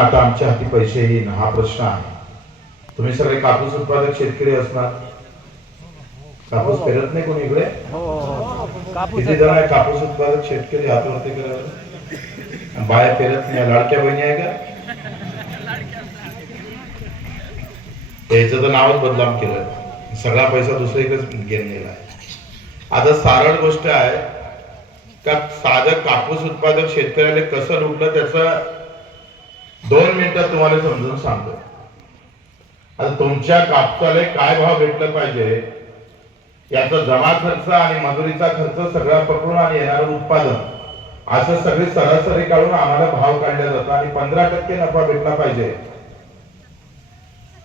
आता आमच्या हाती पैसे येईन हा प्रश्न आहे. तुम्ही सगळे कापूस उत्पादक शेतकरी असणार. कापूस पेरत नाही कोणी इकडे? कापूस किती जण आहे कापूस उत्पादक शेतकरी हातवरती करायला? बाया पेरत नाही लाडक्या बहिणी आहे का? याचं तर नावच बदनाम केलं. सगळा पैसा दुसरीकडेच घेऊन गेला आता सारळ गोष्ट आहे का साधं कापूस उत्पादक शेतकऱ्याला कसं लुटलं त्याचं दोन मिनिटात तुम्हाला समजून सांगतो आता तुमच्या कापसाला काय भाव भेटला पाहिजे? याचा जमा खर्च आणि मजुरीचा खर्च सगळा पकडून आणि येणारं उत्पादन असं सगळी सरासरी काढून आम्हाला भाव काढला जातो आणि पंधरा टक्के नफा भेटला पाहिजे.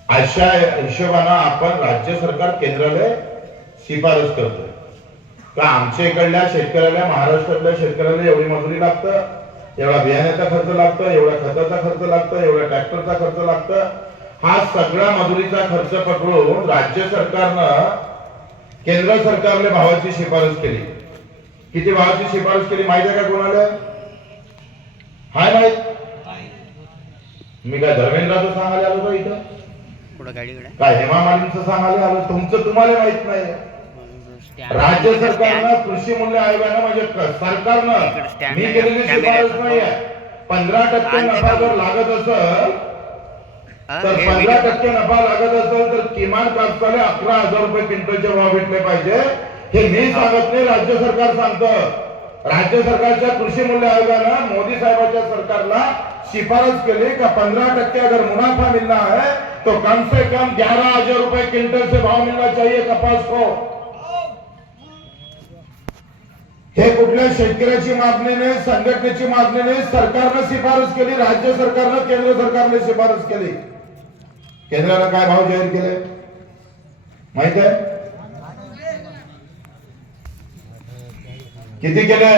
अशा हिशोबानं आपण राज्य सरकार केंद्राला शिफारस करतोय. का आमच्या इकडल्या शेतकऱ्याला महाराष्ट्रातल्या शेतकऱ्याला एवढी मजुरी लागतं? एवढा बियाण्याचा खर्च लागतो एवढा खताचा खर्च लागतो एवढा ट्रॅक्टरचा खर्च लागतं. हा सगळा मजुरीचा खर्च पकडून राज्य सरकारनं केंद्र सरकारने भावाची शिफारस केली. किती भावाची शिफारस केली माहिती आहे का कोणाला? हाय माहीत मी काय धर्मेंद्राचं सांगायला आलो का इथं? काय हेमा मालिनीचं सांगायला आलो? तुमचं तुम्हाला माहीत नाही. राज्य सरकारनं कृषी मूल्य आयोगानं म्हणजे सरकारनं मी केलेली शिफारस नाही आहे पंधरा टक्के नफा जर लागत असेल तर पंधरा टक्के नफा लागत असेल तर किमान कापसाला अकरा हजार रुपये क्विंटलचे भाव भेटले पाहिजे. हे मी सांगत नाही राज्य सरकार सांगतं. राज्य सरकारच्या कृषी मूल्य आयोगानं मोदी साहेबांच्या सरकारला शिफारस केली का पंद्रह टक्के अगर मुनाफा मिलना है तो कम से कम ग्यारह हजार रुपए क्विंटल से भाव मिलना चाहिए कपास को. हे कुठल्या शेतकऱ्याची मागणी नाही संघटनेची मागणी नाही सरकारनं शिफारस केली राज्य सरकारनं केंद्र सरकारने शिफारस केली. केंद्राला काय भाव जाहीर केले? माहीत आहे? किती केले?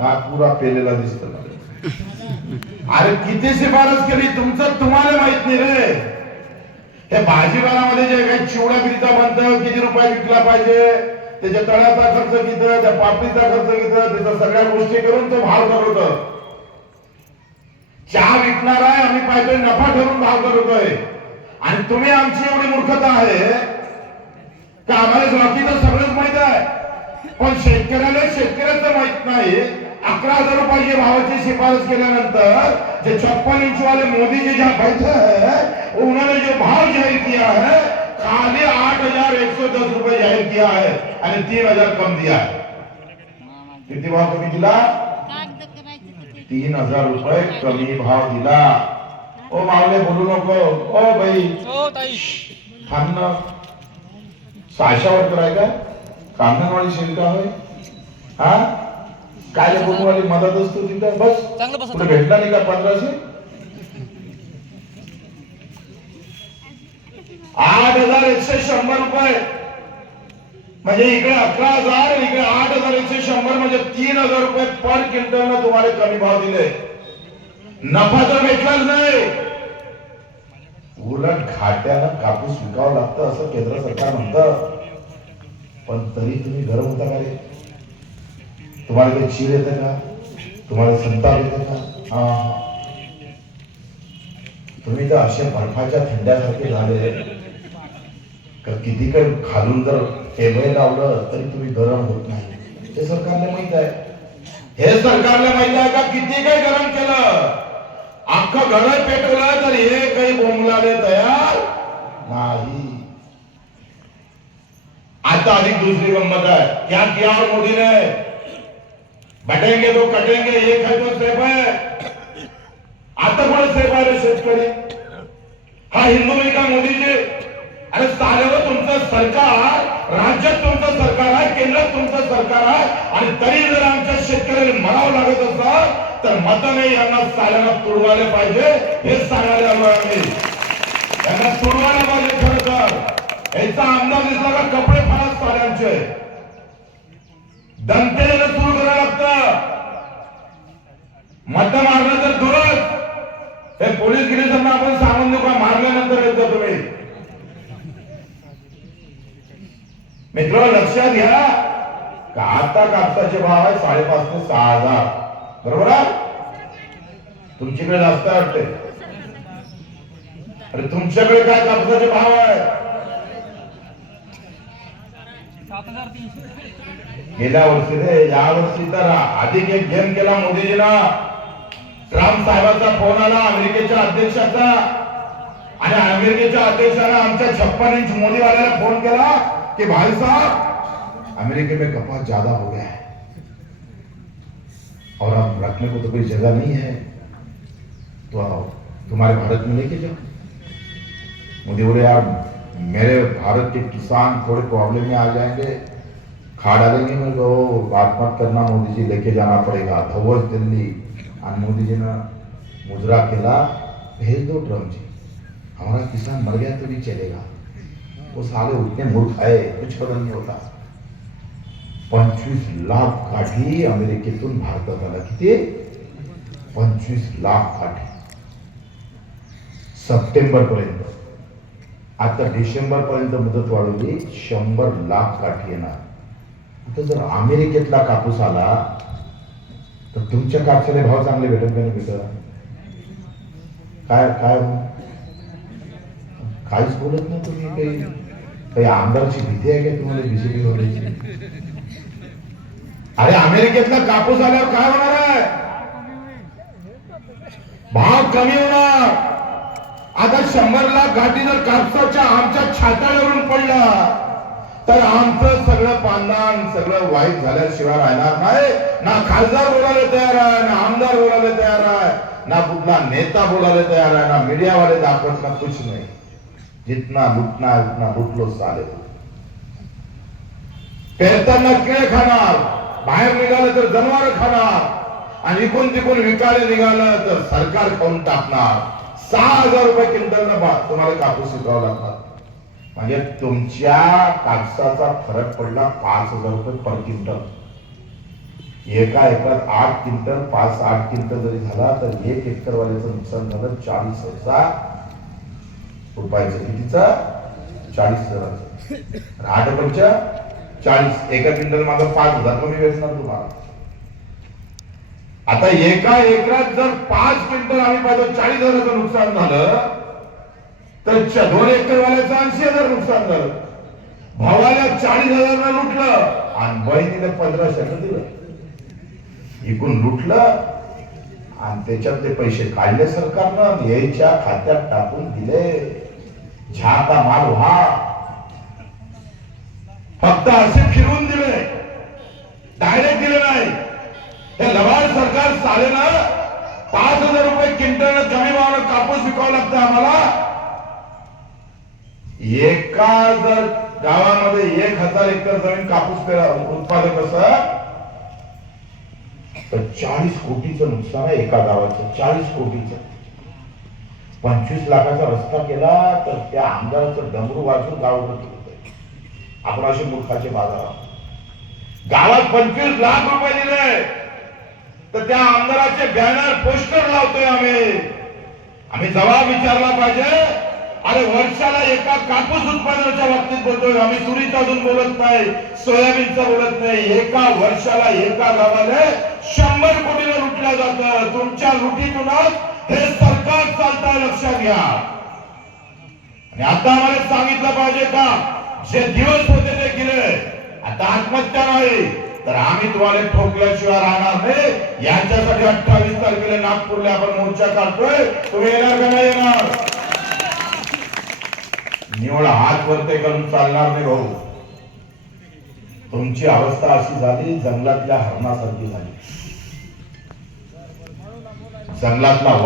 हा पुरा पेलेला दिसत अरे किती शिफारस केली? तुमचं तुम्हाला माहीत नाही रे हे भाजीपाल्यामध्ये जे काही चिवडा कितीचा बनतं किती रुपये विकला पाहिजे त्याच्या तळ्याचा खर्च किती त्या पापडीचा खर्च किती त्याच्या सगळ्या गोष्टी करून तो भाव ठरवतो. चहा विकणार आहे आम्ही पाहिजे नफा ठरून भाव ठरवतोय. आणि तुम्ही आमची एवढी मूर्खता आहे का आम्हाला बाकीचं सगळंच माहीत आहे. पण शेतकऱ्याला शेतकऱ्याचं माहीत नाही अकरा हजार रुपये भावाची शिफारस केल्यानंतर जे छप्पन इंच वाले मोदी जी जहाँ बैठे हैं उन्होंने जो भाव जाहिर किया है खाली आठ हजार एक सौ दस रुपये जाहिर किया है आणि तीन हजार कम दिया है किती भाव कमी दिला? तीन हजार रुपये कमी भाव दिला. ओ मावले बोलू नको. O by. हो ताई. थांब ना साशावर कराय का कामनावाली शिल्का होय हा? काय वाली मदत असतो तिथं बस. चांगलं बसा कुठे भेटला नाही का पंधराशे? आठ हजार एकशे शंभर रुपये. म्हणजे इकडे अकरा हजार इकडे आठ हजार एकशे शंभर म्हणजे तीन हजार रुपये पर क्विंटल तुम्हाला कमी भाव दिले. नफा तर भेटलाच नाही. उलट घाट्यानं कापूस विकावं लागतं असं केंद्र सरकार म्हणतं. पण तरी तुम्ही गरम होता का रे? तुम्हाला काही चीड येतं का? तुम्हाला संताप येतं का? हा. तुम्ही तर असे बर्फाच्या थंड्यासारखे झाले. का किती काही खालून जर टेबल लावलं तरी तुम्ही गरम होत नाही. हे सरकारला माहीत आहे. हे सरकारला माहीत आहे का किती काही गरम केलं? अख्खं घर पेटवलं तर हे काही बोंबलाले तयार नाही. आता अधिक दुसरी गंमत आहे. क्या यावर मोदीने मोदी बटेंगे तो कटेंगे एक है तो सेफ है। आता कोण सेफ आहे शेतकरी? हा हिंदू नाही का मोदीजी अरे साल्यावर तुमचं सरकार राज्यात तुमचं सरकार आहे केंद्रात तुमचं सरकार आहे आणि तरी जर आमच्या शेतकऱ्याला म्हणावं लागत असतं तर मताने यांना साल्याला तुडवायला पाहिजे हे सांगायला आलो आम्ही. यांना तुडवायला पाहिजे खरं तर. याचा अंदाज दिसला का कपडे फारच साल्यांचे दंतेला मत मारलं तर दूरच. हे पोलीस गिरीजांना आपण सांगून देऊ का? मारल्यानंतर येतो तुम्ही. मित्र लक्षात घ्या. का आता कापसाचे भाव आहे साडेपाच ते सहा हजार. बरोबर आहे? तुमच्याकडे जास्त वाटते. अरे तुमच्याकडे काय कापसाचे भाव आहे? गेल्या वर्षी रे या वर्षी तर अधिक एक गेम केला मोदीजीनं. ट्रंप साहेबांचा फ़ोन आला, अमेरिकेच्या अध्यक्षाचा. आणि अमेरिकेच्या अध्यक्षाने आमच्या छप्पन इंच मोदीवाल्याला फ़ोन केला कि, भाई साहब अमेरिके में कपास ज़्यादा हो गया है. और अब रखने को तो कोई जगह नहीं है। तो आओ तुम्हारे भारत में लेके जाओ। मोदी बोले यार मेरे भारत के किसान थोड़े प्रॉब्लम में आ जाएँगे। खा डालेंगे मेरे को बात मत करना, मोदी जी, लेके जाना पड़ेगा। धवस दिल्ली आणि मोदीजीनं मुजरा केला भेज दो ट्रम्प जी हमारा किसान मर गया तो भी चलेगा. वो साले उतने मूर्ख आहे कुछ बदल नहीं होता. पंचवीस लाख काठी अमेरिकेतून भारतात आला किती? पंचवीस लाख काठी. सप्टेंबर पर्यंत आता डिसेंबर पर्यंत मुदत वाढवली शंभर लाख काठी येणार. आता जर अमेरिकेतला कापूस आला तर तुमच्या कापसाले भाव चांगले भेटत का नाही भेटत काय काय? काहीच बोलत नाही तुम्ही काही. काही आमदारची भीती आहे का तुम्हाला बीजेपी बोलायची अरे अमेरिकेतला कापूस आल्यावर काय होणार आहे? भाव कमी होणार. आता शंभर लाख गाठी जर कापसाच्या आमच्या छाताळ्यावरून पडला तर आमचं सगळं पांदान सगळं वाईट झाल्याशिवाय राहणार नाही. ना खासदार बोलायला तयार आहे ना आमदार बोलायला तयार आहे ना कुठला नेता बोलायला तयार आहे ना मीडिया वाले दाखवत ना कुछ नाही. जितना लुटना है उतना लुट लो साले. पेरताना केळ खाणार बाहेर निघालं तर जनावर खाणार आणि इकून तिकून विकायला निघालं तर सरकार खाऊन टाकणार. सहा हजार रुपये क्विंटल तुम्हाला कापूस विकावा लागणार. म्हणजे तुमच्या कापसाचा फरक पडला पाच हजार रुपये पर क्विंटल. एका एकरात आठ क्विंटल पाच आठ क्विंटल जरी झाला तर एक एकरवाल्याचं नुकसान झालं चाळीस हजार रुपयाचं. कितीचं? चाळीस हजाराचं. आठ पंच चाळीस. एका क्विंटल माझं पाच हजार कमी भेटणार तुम्हाला. आता एका एकरात जर पाच क्विंटल आम्ही पाहिजे चाळीस हजाराचं नुकसान झालं तर दोन एकर वाल्याचं ऐंशी हजार नुकसान झालं. भावाला चाळीस हजार लुटलं आणि बहिणीला पंधराशे दिलं. इकून लुटलं आणि त्याच्यात ते पैसे काढले सरकारनं यायच्या खात्यात टाकून दिले. झाका माल व्हा. फक्त असे फिरवून दिले. डायरेक्ट दिले नाही. हे लवाड सरकार चाले ना? पाच हजार रुपये क्विंटल कमी भावानं कापूस विकावं लागतं आम्हाला. एका जर गावामध्ये एक हजार एकर जमीन कापूस पेरा- उत्पादक असं तर चाळीस कोटीचं नुकसान आहे एका गावाचं चाळीस कोटीचं. पंचवीस लाखाचा रस्ता केला तर त्या आमदाराचं डमरू वाजून गावावर आपण असे मूर्खाचे बाजार आहोत. गावात पंचवीस लाख रुपये दिले. तर त्या आमदाराचे बॅनर पोस्टर लावतोय आम्ही. आम्ही जबाब विचारला पाहिजे अरे वर्षाला एका कापूस उत्पादनाच्या बाबतीत बोलतोय. आम्ही तुरीचा अजून बोलत नाही सोयाबीनचा बोलत नाही. एका वर्षाला एका गावाने शंभर कोटीला लुटल्या जात. तुमच्या लुटीतूनच हे सरकार चालतंय लक्षात घ्या. आणि आता आम्हाला सांगितलं पाहिजे का जे दिवस होते ते गेले. आता आत्महत्या नाही तर आम्ही तुम्हाला ठोकल्याशिवाय राहणार नाही. यांच्यासाठी अठ्ठावीस तारखेला नागपूरला आपण मोर्चा काढतोय. तुम्ही येणार का नाही येणार? निवळ हात वरते करून चालणार नाही भाऊ. तुमची अवस्था अशी झाली जंगलातल्या हरणासारखी झाली. जंगलातला